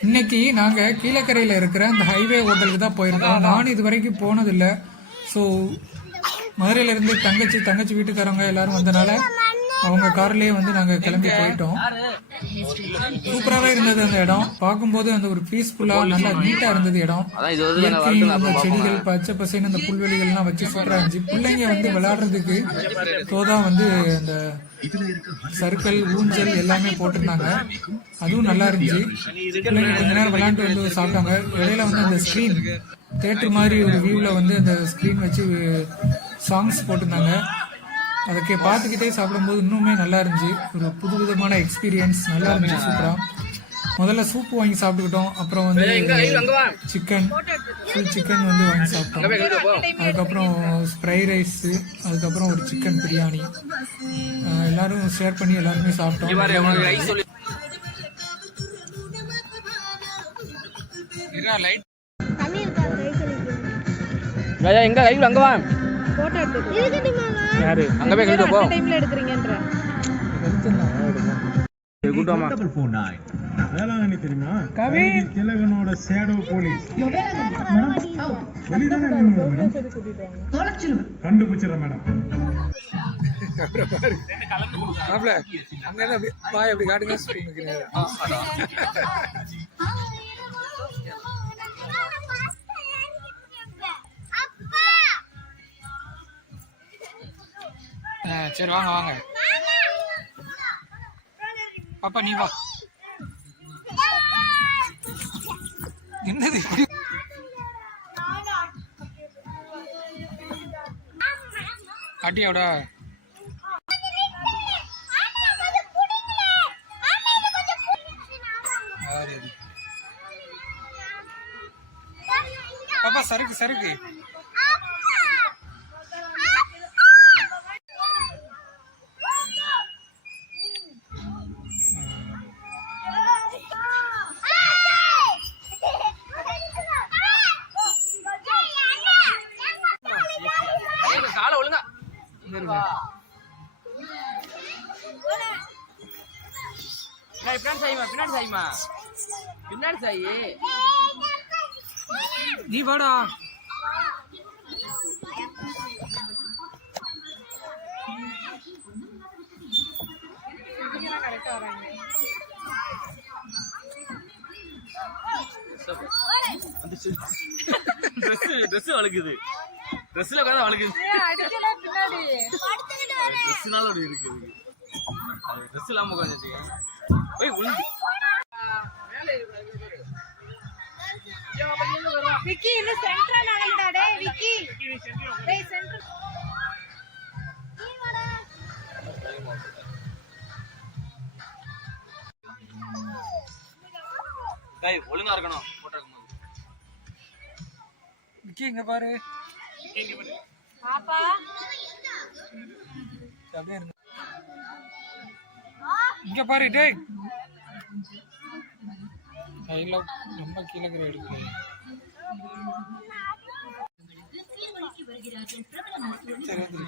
இன்னைக்கு நாங்க கீழக்கரையில இருக்கிற அந்த ஹைவே ஹோட்டலுக்கு தான் போயிருக்கோம் நான் இது வரைக்கும் போனதில்லை. ஸோ மதுரையில இருந்து தங்கச்சி தங்கச்சி வீட்டுக்காரங்க எல்லாரும் வந்தனால அவங்க கார்லயே வந்து நாங்க கிளம்பி போயிட்டோம். சூப்பராகவே இருந்தது அந்த இடம். பார்க்கும்போது அந்த ஒரு பீஸ்ஃபுல்லா நல்லா நீட்டா இருந்தது இடம். அந்த செடிகள் பச்சை பசைன்னு அந்த புல்வெளிகள்லாம் வச்சு சூப்பரா இருந்துச்சு. பிள்ளைங்க வந்து விளையாடுறதுக்கு தோதான் வந்து அந்த சர்க்கல் ஊஞ்சல் எல்லாமே போட்டிருந்தாங்க. அதுவும் நல்லா இருந்துச்சு. பிள்ளைங்க கொஞ்ச நேரம் விளையாண்டு வந்து சாப்பிட்டாங்க. இடையில வந்து அந்த ஸ்க்ரீன் தேட்டர் மாதிரி ஒரு வியூவில் வந்து அந்த ஸ்க்ரீன் வச்சு சாங்ஸ் போட்டிருந்தாங்க. அதை கே பார்த்துக்கிட்டே சாப்பிடும்போது இன்னுமே நல்லா இருந்துச்சு. ஒரு புது விதமான எக்ஸ்பீரியன்ஸ் நல்லா இருந்துச்சு சூப்பரா. முதல்ல சூப் வாங்கி சாப்பிட்டுக்கிட்டோம். அப்புறம் வந்து சிக்கன் ஃபுல் சிக்கன் வந்து வாங்கி சாப்பிட்டோம். அதுக்கப்புறம் ஃப்ரை ரைஸ் அதுக்கப்புறம் ஒரு சிக்கன் பிரியாணி. எல்லாரும் ஷேர் பண்ணி எல்லாருமே சாப்பிட்டோம். எங்க கையில் அங்க வா. போட்டோ யாரு? அங்க போய் கழிட்டு போ. டைம்ல எடுக்கிறீங்கன்ற? வேளாங்கண்ணி தெரியுமா? திலகனோட சேடோ போலீஸ். கண்டுபிடிச்சிடறேன் மேடம். அங்க காட்டுங்க. சரி வாங்க வாங்க. பாப்பா நீ வா. என்னது இப்படி? பாப்பா சறுக்கு சருக்கு பின்னாடி சாயுமா பின்னாடி சாயுமா. பின்னாடி சாயி. நீ வாடா. ட்ரெஸ் வழுக்குது. ட்ரெஸ்ல உட்காந்து வழுக்குது. ட்ரெஸ்னால அப்படி இருக்குது ட்ரெஸ் இல்லாம உட்காந்து போய் உழுந்து. விக்கி இன்னும் சென்ட்ரா நடந்தா டேய் விக்கி. டேய் சென்ட்ரா டேய் ஒழுங்கா இருக்கணும். போட்டோ இருக்கும்போது. விக்கி இங்க பாரு. பாப்பா. அப்படியே இருங்க இங்க பாரு டேய் கையில ரொம்ப கீழே எடுக்கல சரி வந்துரு.